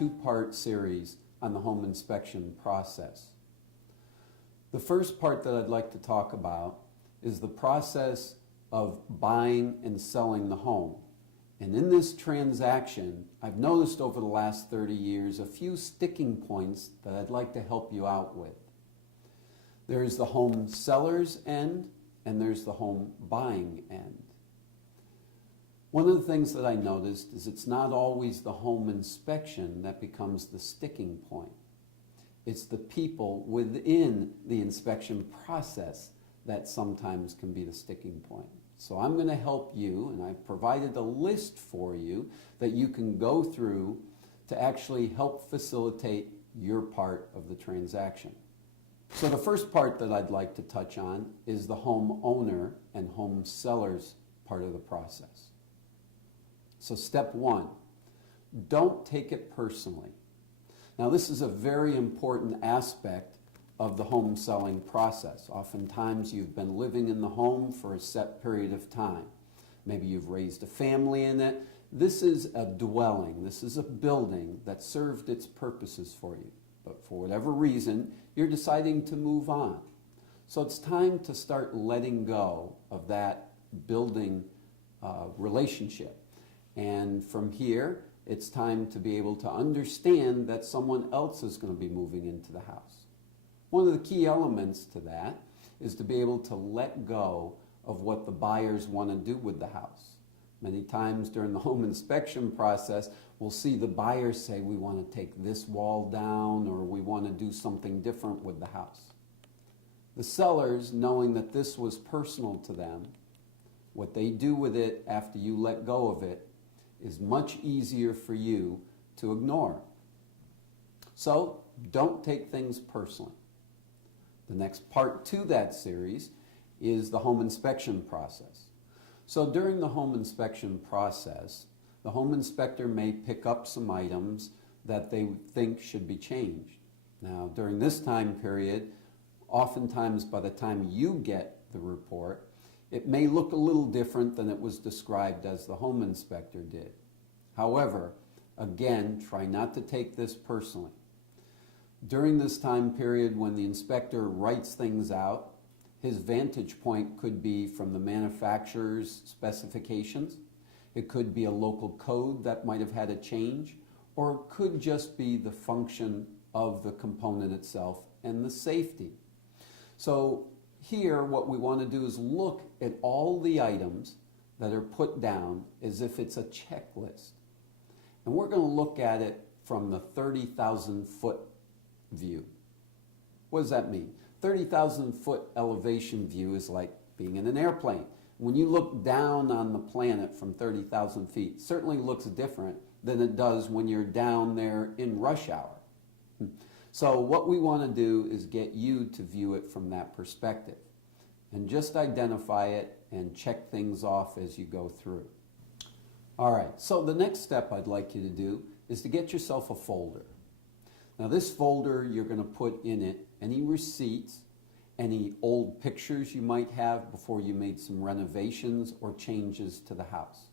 two-part series on the home inspection process. The first part that I'd like to talk about is the process of buying and selling the home. And in this transaction, I've noticed over the last 30 years a few sticking points that I'd like to help you out with. There's the home seller's end and there's the home buying end. One of the things that I noticed is it's not always the home inspection that becomes the sticking point. It's the people within the inspection process that sometimes can be the sticking point. So I'm going to help you, and I've provided a list for you that you can go through to actually help facilitate your part of the transaction. So the first part that I'd like to touch on is the home owner and home seller's part of the process. So step one, don't take it personally. Now this is a very important aspect of the home selling process. Oftentimes you've been living in the home for a set period of time. Maybe you've raised a family in it. This is a dwelling. This is a building that served its purposes for you. But for whatever reason, you're deciding to move on. So it's time to start letting go of that building relationship. And from here, it's time to be able to understand that someone else is going to be moving into the house. One of the key elements to that is to be able to let go of what the buyers want to do with the house. Many times during the home inspection process, we'll see the buyers say, we want to take this wall down or we want to do something different with the house. The sellers, knowing that this was personal to them, what they do with it after you let go of it is much easier for you to ignore. So don't take things personally. The next part to that series is the home inspection process. So during the home inspection process, the home inspector may pick up some items that they think should be changed. Now, during this time period, oftentimes by the time you get the report, it may look a little different than it was described as the home inspector did. However, again, try not to take this personally. During this time period when the inspector writes things out, his vantage point could be from the manufacturer's specifications. It could be a local code that might have had a change, or it could just be the function of the component itself and the safety. So here what we want to do is look at all the items that are put down as if it's a checklist. And we're going to look at it from the 30,000 foot view. What does that mean? 30,000 foot elevation view is like being in an airplane. When you look down on the planet from 30,000 feet, it certainly looks different than it does when you're down there in rush hour. So what we want to do is get you to view it from that perspective and just identify it and check things off as you go through. All right, so the next step I'd like you to do is to get yourself a folder. Now this folder, you're going to put in it any receipts, any old pictures you might have before you made some renovations or changes to the house.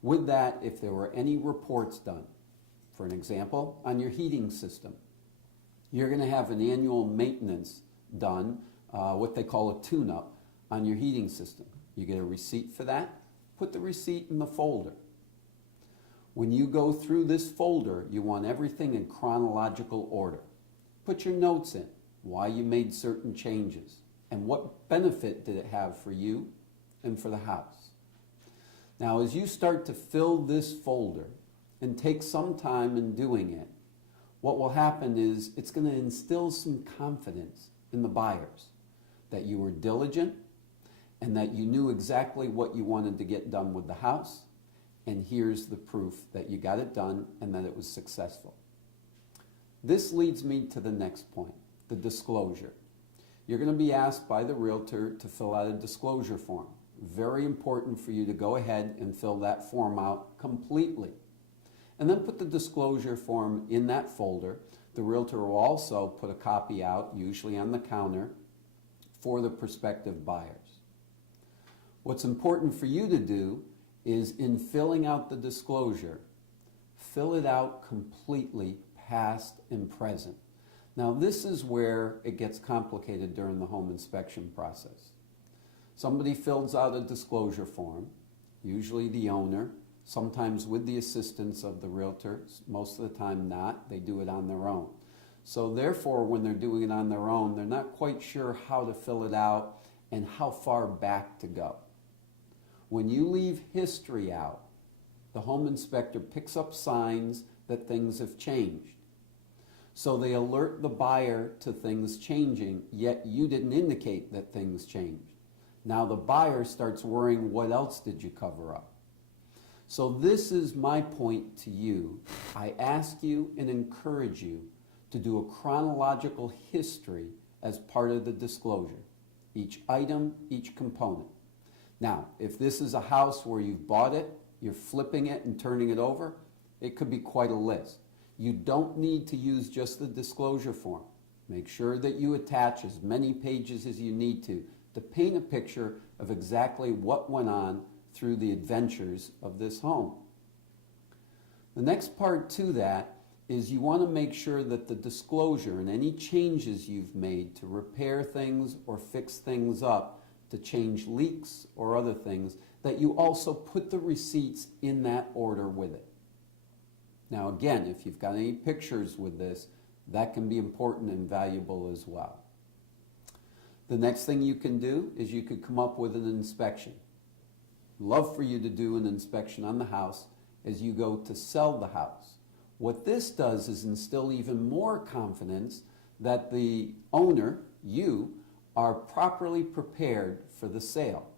With that, if there were any reports done, for an example, on your heating system, you're going to have an annual maintenance done, what they call a tune-up on your heating system. You get a receipt for that, put the receipt in the folder. When you go through this folder, you want everything in chronological order. Put your notes in, why you made certain changes, and what benefit did it have for you and for the house. Now, as you start to fill this folder and take some time in doing it, what will happen is it's going to instill some confidence in the buyers that you were diligent and that you knew exactly what you wanted to get done with the house, and here's the proof that you got it done and that it was successful. This leads me to the next point, the disclosure. You're going to be asked by the realtor to fill out a disclosure form. Very important for you to go ahead and fill that form out completely. And then put the disclosure form in that folder. The realtor will also put a copy out, usually on the counter, for the prospective buyers. What's important for you to do is in filling out the disclosure, fill it out completely, past and present. Now this is where it gets complicated during the home inspection process. Somebody fills out a disclosure form, usually the owner, sometimes with the assistance of the realtor, most of the time not, they do it on their own. So therefore, when they're doing it on their own, they're not quite sure how to fill it out and how far back to go. When you leave history out, the home inspector picks up signs that things have changed. So they alert the buyer to things changing, yet you didn't indicate that things changed. Now the buyer starts worrying, what else did you cover up? So this is my point to you. I ask you and encourage you to do a chronological history as part of the disclosure. Each item, each component. Now, if this is a house where you've bought it, you're flipping it and turning it over, it could be quite a list. You don't need to use just the disclosure form. Make sure that you attach as many pages as you need to paint a picture of exactly what went on through the adventures of this home. The next part to that is you want to make sure that the disclosure and any changes you've made to repair things or fix things up, to change leaks or other things, that you also put the receipts in that order with it. Now again, if you've got any pictures with this, that can be important and valuable as well. The next thing you can do is you could come up with an inspection. Love for you to do an inspection on the house as you go to sell the house. What this does is instill even more confidence that the owner, you, are properly prepared for the sale.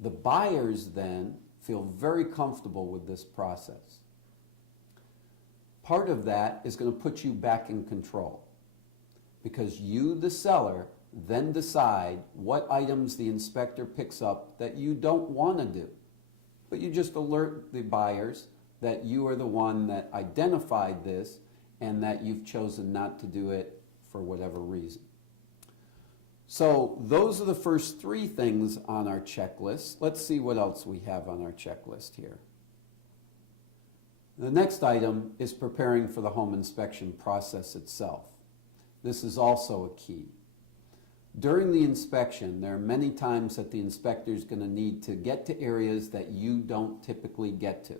The buyers then feel very comfortable with this process. Part of that is going to put you back in control because you, the seller, then decide what items the inspector picks up that you don't want to do. But you just alert the buyers that you are the one that identified this and that you've chosen not to do it for whatever reason. So those are the first three things on our checklist. Let's see what else we have on our checklist here. The next item is preparing for the home inspection process itself. This is also a key. During the inspection, there are many times that the inspector is going to need to get to areas that you don't typically get to.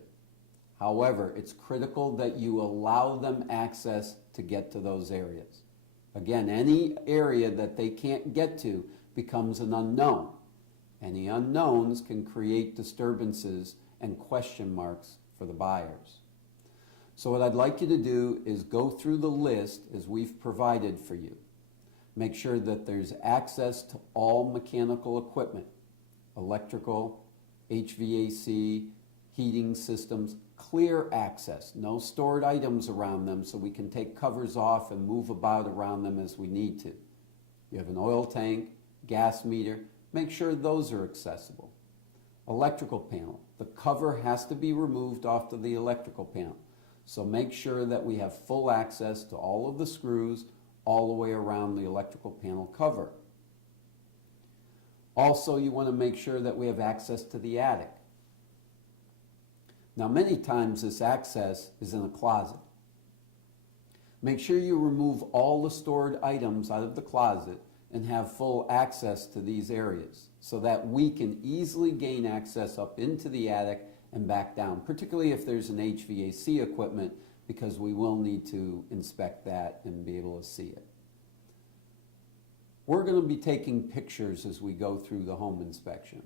However, it's critical that you allow them access to get to those areas. Again, any area that they can't get to becomes an unknown. Any unknowns can create disturbances and question marks for the buyers. So what I'd like you to do is go through the list as we've provided for you. Make sure that there's access to all mechanical equipment, electrical, HVAC, heating systems, clear access, no stored items around them so we can take covers off and move about around them as we need to. You have an oil tank, gas meter, make sure those are accessible. Electrical panel, the cover has to be removed off of the electrical panel. So make sure that we have full access to all of the screws all the way around the electrical panel cover. Also, you want to make sure that we have access to the attic. Now, many times this access is in a closet. Make sure you remove all the stored items out of the closet and have full access to these areas so that we can easily gain access up into the attic and back down, particularly if there's an HVAC equipment, because we will need to inspect that and be able to see it. We're going to be taking pictures as we go through the home inspection.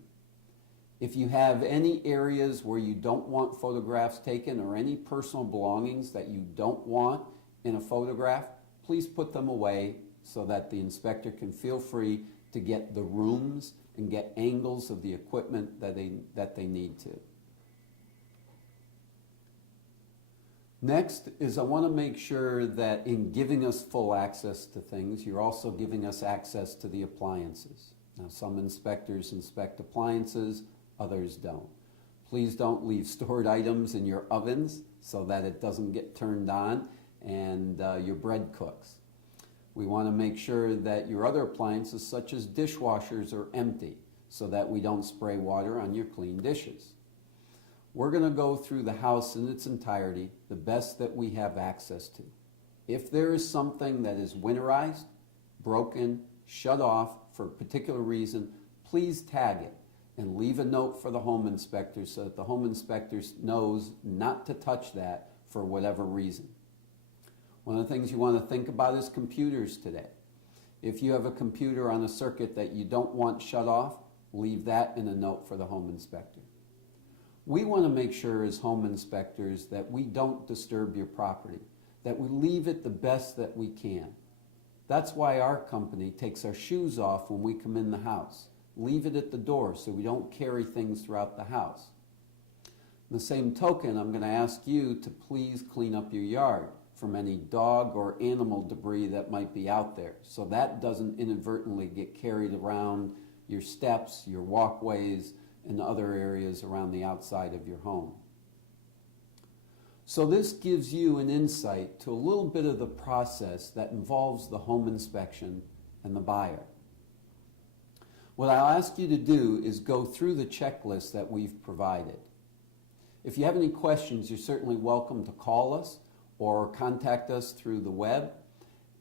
If you have any areas where you don't want photographs taken or any personal belongings that you don't want in a photograph, please put them away so that the inspector can feel free to get the rooms and get angles of the equipment that they need to. Next is I want to make sure that in giving us full access to things, you're also giving us access to the appliances. Now, some inspectors inspect appliances, others don't. Please don't leave stored items in your ovens so that it doesn't get turned on and your bread cooks. We want to make sure that your other appliances, such as dishwashers, are empty so that we don't spray water on your clean dishes. we're going to go through the house in its entirety, the best that we have access to. If there is something that is winterized, broken, shut off for a particular reason, please tag it and leave a note for the home inspector so that the home inspector knows not to touch that for whatever reason. One of the things you want to think about is computers today. If you have a computer on a circuit that you don't want shut off, leave that in a note for the home inspector. We want to make sure as home inspectors that we don't disturb your property, that we leave it the best that we can. That's why our company takes our shoes off when we come in the house. Leave it at the door so we don't carry things throughout the house. In the same token, I'm going to ask you to please clean up your yard from any dog or animal debris that might be out there, so that doesn't inadvertently get carried around your steps, your walkways, and other areas around the outside of your home. So this gives you an insight to a little bit of the process that involves the home inspection and the buyer. What I'll ask you to do is go through the checklist that we've provided. If you have any questions, you're certainly welcome to call us or contact us through the web,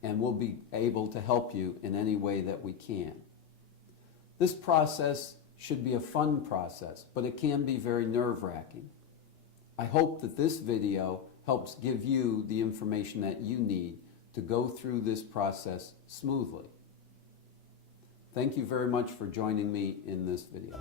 and we'll be able to help you in any way that we can. This process should be a fun process, but it can be very nerve-wracking. I hope that this video helps give you the information that you need to go through this process smoothly. Thank you very much for joining me in this video.